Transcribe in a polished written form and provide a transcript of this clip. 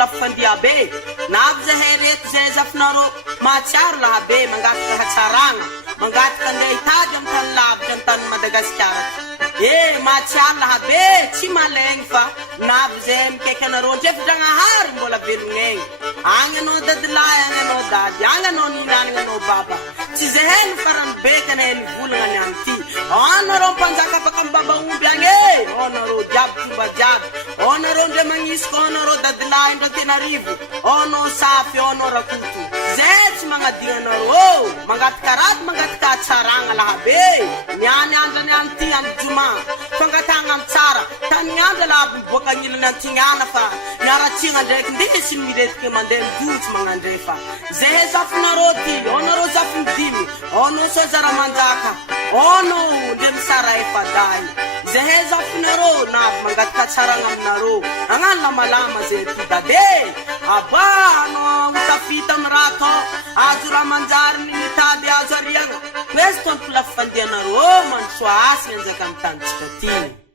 lafandia be navy zahay reto zay zafinareo mahatsiaro laha be mangataka hatsaragna mangataka andeha hitady amy tany lavitra ny tany Madagasikara mahatsiaro laha be tsy malegny fa navy zay mikaiky anareo ndrefidragnahary mbola velogny agny anao dadilahy agny anao dady agny anao nilanagna anao baba tsy zahay ny farany bekany ny volagna any ty anareo mpanjaka afaka amy baba omby agny anareo jiaby tumba jiaby anareo ndre magnisiko anareo dadilahy ndre tena rivo anao safy anao rakoto zay tsy magnadigna anareo mangataka raty mangataka hatsaragna laha be niany andrany any ty any joma fangatagna amy tsara tany andra laha miboaka agnilany antignana fa niaratsigna ndraiky ndesy miretike mandeha midotsy magnandrefa zay zafinareo ty anareo zafiny dimy anao sozara manjaka anao ndre misara efaday zahay zafinareo navy mangataka tsaragna aminareo agnano lamalama zay ty dade aba anao utafita amy rato azo raha manjary ny mitady azo ariagna questo ampy lafandianareo mandroasy anjaka amy tanitsika ty